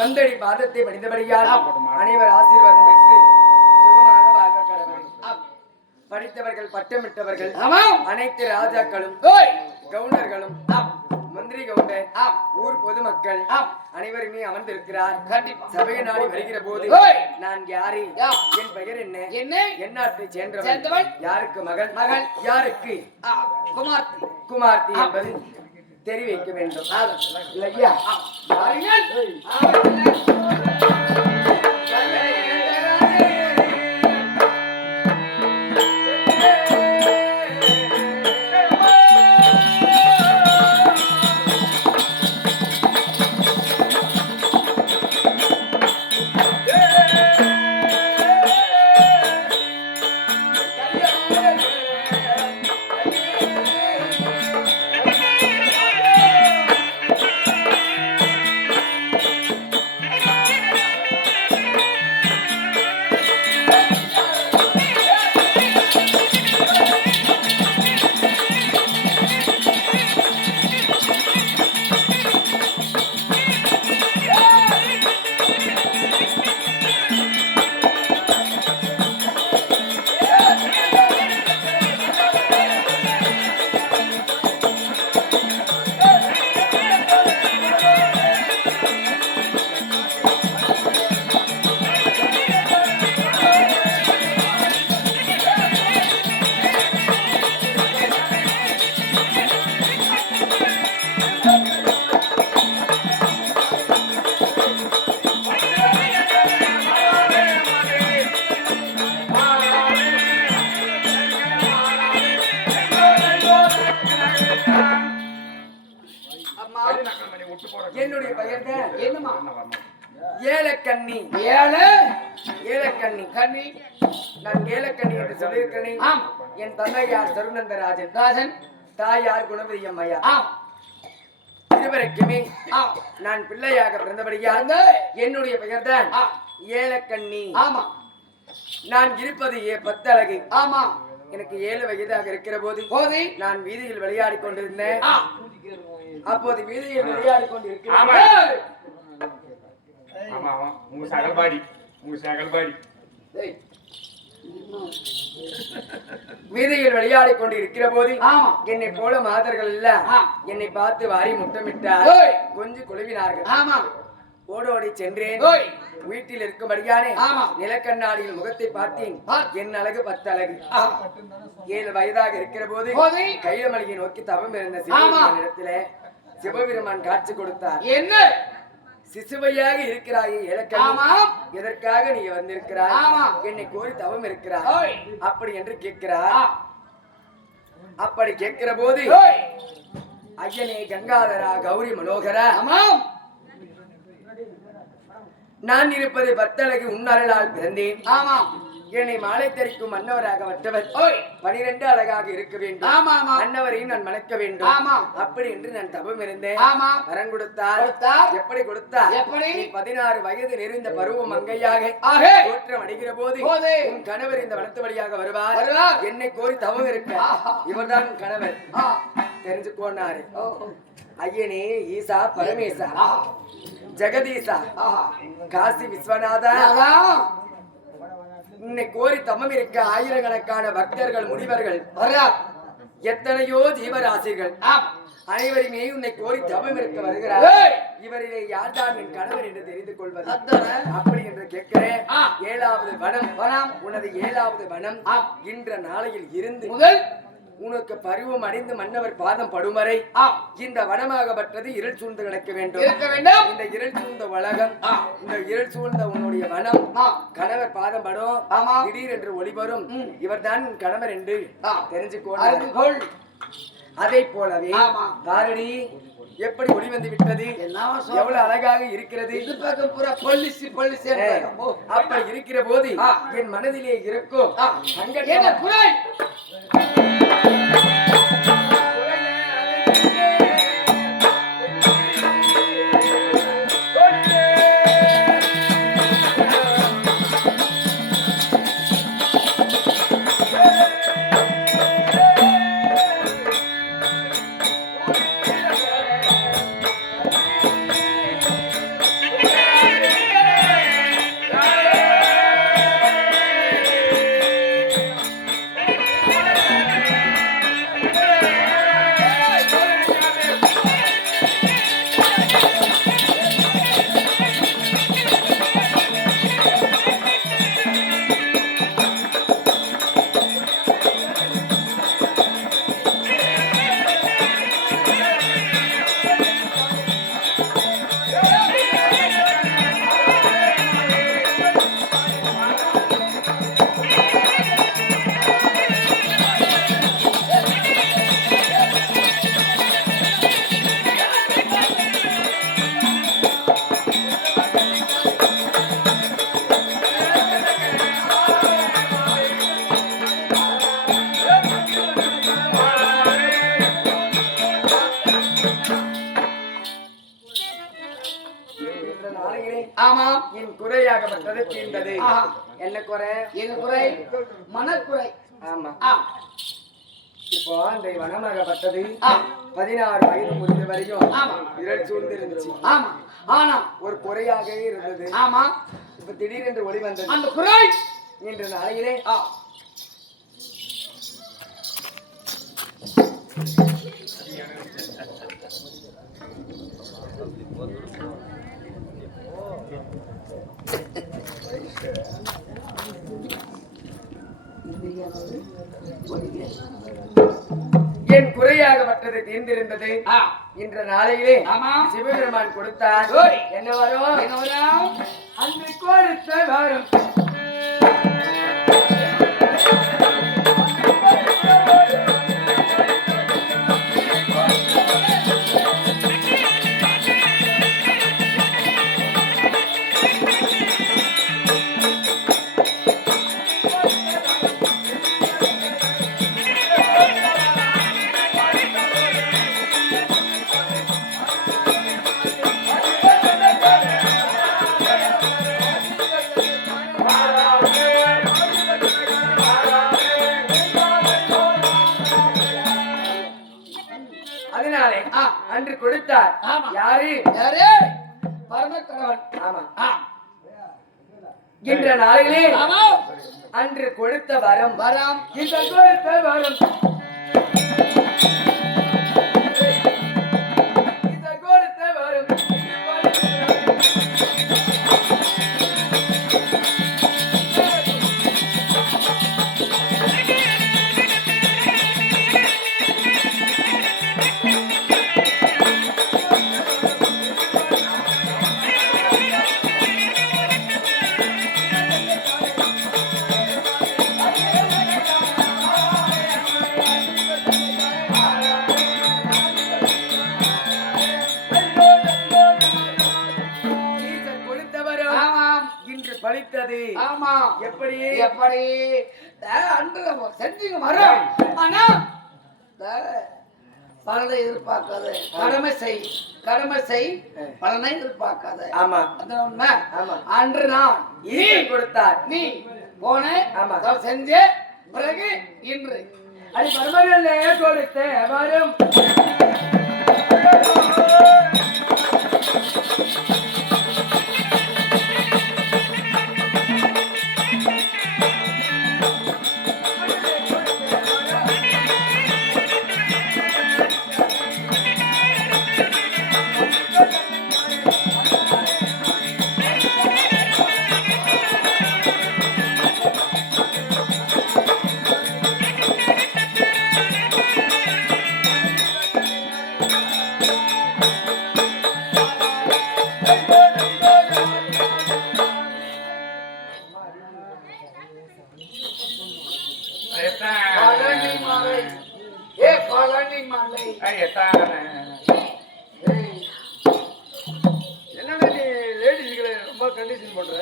வந்தடி பாதத்தை பணிந்தபடியால் அனைவர் ஆசீர்வாதம் பெற்று சுகமாக வாழ்க கடவுள். படித்தவர்கள் பட்டமிட்டவர்கள் அனைத்து ராஜாக்களும் கவுண்டர்களும் மந்திரி கவுண்டர் ஊர் பொதுமக்கள் அனைவருமே அமர்ந்திருக்கிறார். சபையை நாடி வருகிற போது நான் யாரு, என் பெயர் என்ன, எந்நாட்டை சேர்ந்தவன், யாருக்கு மகள், யாருக்கு குமார்த்தி என்பது தெரிவிக்க வேண்டும் இல்லையா? என்னுடைய பெயர் என்னமா? ஏலக்கண்ணி. ஏலக்கண்ணி. நான் ஏலக்கண்ணி என்று சொல்லியிருக்கிறேன். என் தந்தையார் சருநந்தராஜன், தாயார் குணவதி அம்மையா. இருவருக்குமே நான் பிள்ளையாக பிறந்தபடியாக என்னுடைய பெயர் தான் ஏலக்கண்ணி. நான் இருப்பது 10 அழகு. எனக்கு 7 வயதாக இருக்கிற போது நான் வீதியில் விளையாடி கொண்டிருந்தேன். அப்போது வீதியில் விளையாடி கொண்டிருக்கிறேன். வீதியில் விளையாடி கொண்டு இருக்கிற போது என்னை போல மாதர்கள் எல்லாம் என்னை பார்த்து வாரி முத்தமிட்டார், கொஞ்சம் குழுவினார்கள். ஓடோடி சென்றேன். வீட்டில் இருக்கும்படியானே நிலக்கண்ணாடியில் முகத்தை பார்த்தேன். என் அழகு 10 அழகு. 7 வயதாக இருக்கிற போது கைலமலையை நோக்கி தவம் இருந்த இடத்துல சிவபெருமான் காட்சி கொடுத்தார். என்ன சிசுவையாக இருக்கிறாயே ஏலக்கண்ணி, எதற்காக நீ வந்திருக்கிறாய், என்னை கோரி தவம் இருக்கிறாய் அப்படி என்று கேட்கிறார். அப்படி கேட்கிற போது ஐயனே கங்காதரா கௌரி மனோகரா, நான் இருப்பது 10 அழகு உன்னருளால் பிறந்தேன். என்னை மாலை தரிக்கும் மன்னவராக வட்டவர் 12 அழகாக இருக்க வேண்டும். மன்னவரையும் நான் மணக்க வேண்டும் அப்படி என்று நான் தபம் இருந்தேன். வரம் கொடுத்தார். எப்படி கொடுத்தார்? 16 வயது நெறிந்த பருவ மங்கையாக தோற்றம் அடைகிற போது உன் கணவர் இந்த வனத்து வழியாக வருவார், என்னை கோரி தவம் இருக்க இவர்தான் உன் கணவர் தெரிஞ்சுக்கோனாரு. ஐயனே ஈசா பரமேசா ஜெகதீசா காசி விஸ்வநாதா, உன்னை கோரி தமம் இருக்க ஆயிரக்கணக்கான பக்தர்கள் முனிவர்கள் எத்தனையோ ஜீவராசிகள் அனைவருமே உன்னை கோரி தமம் இருக்க வருகிறார். இவரிலே யார்தான் என் கணவர் என்று தெரிந்து கொள்வது அப்படி என்று கேட்கிறேன். 7வது வனம் உனது 7வது வனம் இன்ற நாளையில் இருந்து முதல் உனக்கு பருவம் அடைந்து மன்னவர் பாதம் படும் வரை இந்த வனமாகப்பட்டது இருள் சூழ்ந்து கிடக்க வேண்டும். இந்த இருள் சூழ்ந்த உலகம், இந்த இருள் சூழ்ந்த உன்னுடைய வனம் கணவர் பாதம் படும், திடீர் என்று ஒளிவரும், இவர்தான் கணவர் என்று தெரிஞ்சுக்கொள். அதை போலவே தாரணி எப்படி ஒளி வந்து விட்டது, எவ்வளவு அழகாக இருக்கிறது. அப்படி இருக்கிற போது என் மனதிலே இருக்கும் குறையாகப்பட்டது தீர்ந்தது. என்ன குறை? என்ன குறை? மனக்குறை. ஆமா. இப்போ அந்த வனமாகப்பட்டது 16 வயது முடிந்த வரையும் விரல் சூழ்ந்து இருந்துச்சு. ஆமா. ஆனா ஒரு குறையாகவே இருந்தது. ஆமா. இப்ப திடீரென்று ஒளி வந்தது. அந்த குறை இன்று நாளையிலே என் குறையாகப்பட்டது தீர்ந்திருந்தது. இன்ற நாளையிலே சிவபெருமான் கொடுத்தார். என்ன வரும்? என்ன வரும்? அன்று கொடுத்த வரும். அதனாலே அன்று கொடுத்தார். யாரு? யாரு? பரமக்கடவன். ஆமா. இன்ற நாளிலே அன்று கொடுத்த வரம் இந்த கொடுத்த வரம் இந்த கொடுத்த வரம் பலித்தது. ஆமா. எப்படி? எப்படி? அன்று செஞ்சீங்க வரோம். ஆனா பலனை எதிர்பார்க்காத. கடமை செய் பலனை எதிர்பார்க்காத. ஆமா. உண்மை. அன்று நான் கொடுத்தார். நீ போன. ஆமா. செஞ்ச பிறகு இன்று அது பரமர்களே கொடுத்த வரும். ரொம்ப கண்டிஷன் பண்ற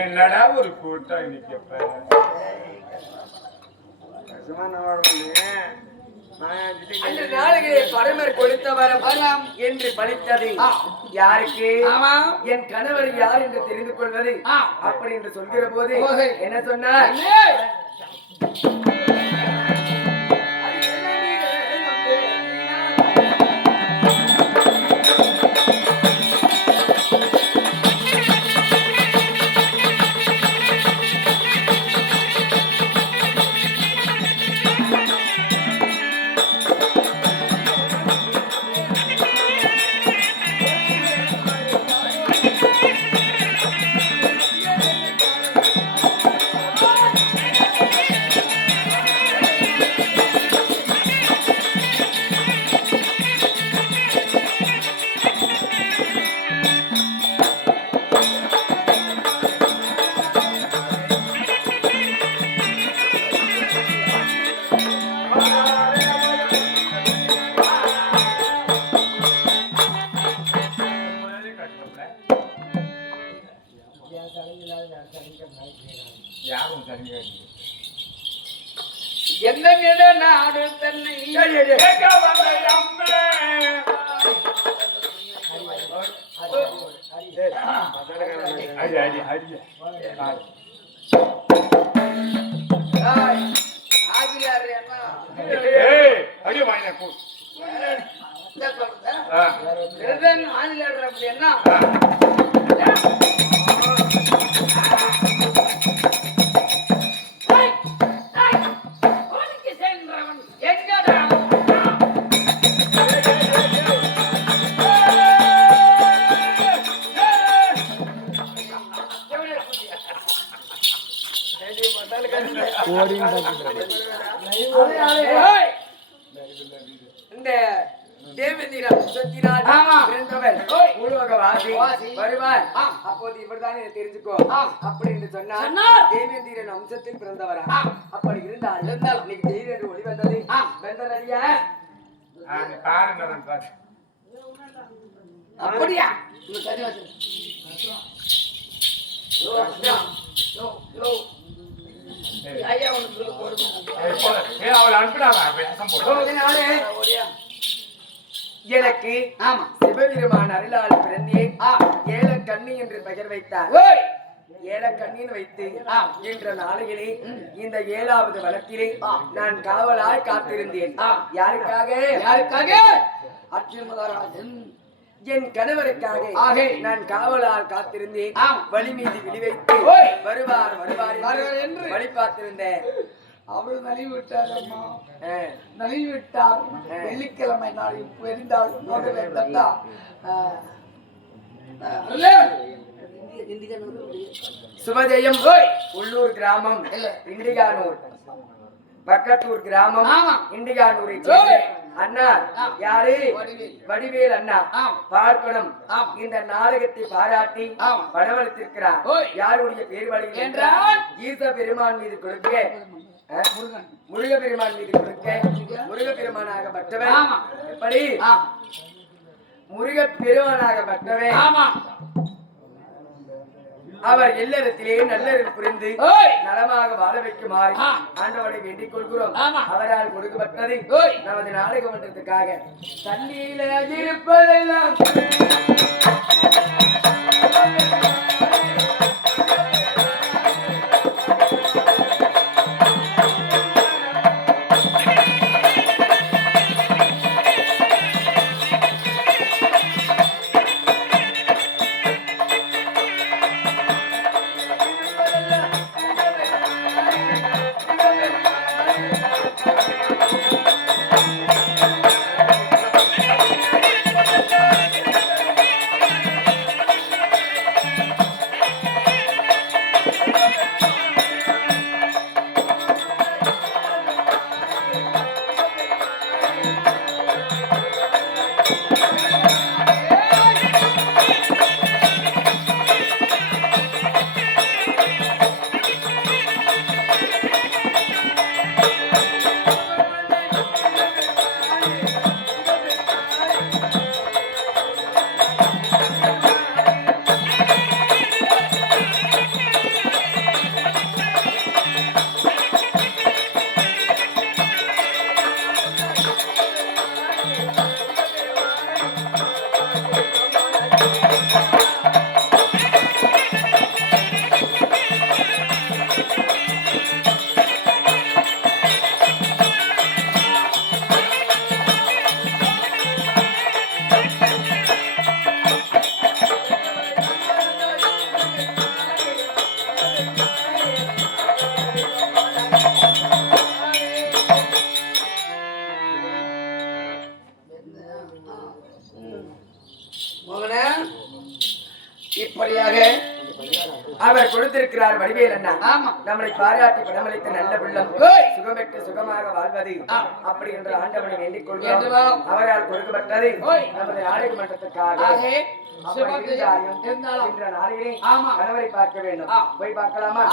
என்னடா ஒரு கூட்டம் இன்னைக்கு பரமர் கொடுத்த வரம் என்று பலித்தது. யாருக்கு? என் கணவர் யார் என்று தெரிந்து கொள்வது. அப்படி என்று சொல்கிற போது என்ன சொன்னார்? யாரும் சரிங்க எந்த நில நாடு தன்னை கேட்க வந்த அம்மே அடி அடி அடி ஆதியார் என்ன ஏய் அடி வாயின கூ ஆதியார் அப்படி என்ன இந்த தேவந்திரா சுத்தினால் பிறந்தவர் உலோகவாசி வருவார். அப்போது இவர்தான் தெரிஞ்சுக்கோ அப்படின்னு சொன்னா தேவேந்திரன் வம்சத்தில் பிறந்தவரா. அப்படி இருந்தால் இன்னைக்கு தெய்வம் என்று ஒளி வந்தது வெந்தனடியா அப்படியா ஐயா அவளை அனுப்பினாங்க எனக்கு சிவபெருமான் அருளால் பிறந்தேன். ஏலக்கண்ணி என்று பெயர் வைத்தார். ஏலக்கண்ணின்னு வைத்து என்ற நாளையிலே இந்த 7வது வனத்திலே நான் காவலாய் காத்திருந்தேன். யாருக்காக? அச்சுமதராஜன் என் கணவருக்காக நான் காவலால் காத்திருந்தேன். வழி மீது விழி வைத்து வருவார் வருவார் என்று வழி பார்த்திருந்தேன். அவள் நலிவு விட்டார் அம்மா, நலிவு விட்டார். வெள்ளிக்கிழமை நாள் பெரிந்தால் சுபஜெயம் உள்ளூர் கிராமம் இண்டிகானூர், பக்கத்தூர் கிராமம் இண்டிகானூரை அண்ணா யாரு? வடிவேல் அண்ணா பார்க்கணும். இந்த நாடகத்தை பாராட்டி படவளித்திருக்கிறார். யாருடைய பேர் வழி என்றால் ஈச பெருமான் மீது கொடுக்க, முருகப்பெருமான் மீது கொடுக்க, முருகப்பெருமானாகப்பட்டவர் எப்படி முருகப்பெருமானாகப்பட்டவர் அவர் இல்லறத்திலே நல்லறிவு புரிந்து நலமாக வாழ வைக்குமாறு ஆண்டவனை வேண்டிக் கொள்கிறோம். அவரால் கொடுக்கப்பட்டது நமது நாடக மன்றத்துக்காக. தண்ணீர இருப்பதெல்லாம் இப்படியாக அவர் கொடுத்திருக்கிறார் வடிவேல் அண்ணா. நம்மளை பாராட்டி படமளித்த நல்ல உள்ளம் சுகமெட்டு சுகமாக வாழ்வது அப்படி என்று ஆண்டவனை வேண்டிக் கொள்கிறோம். அவரால் கொடுக்கப்பட்டது நமது நாடக மன்றத்துக்காக. என்ற நாளிலே கணவரை பார்க்க வேண்டும். போய் பார்க்கலாமா?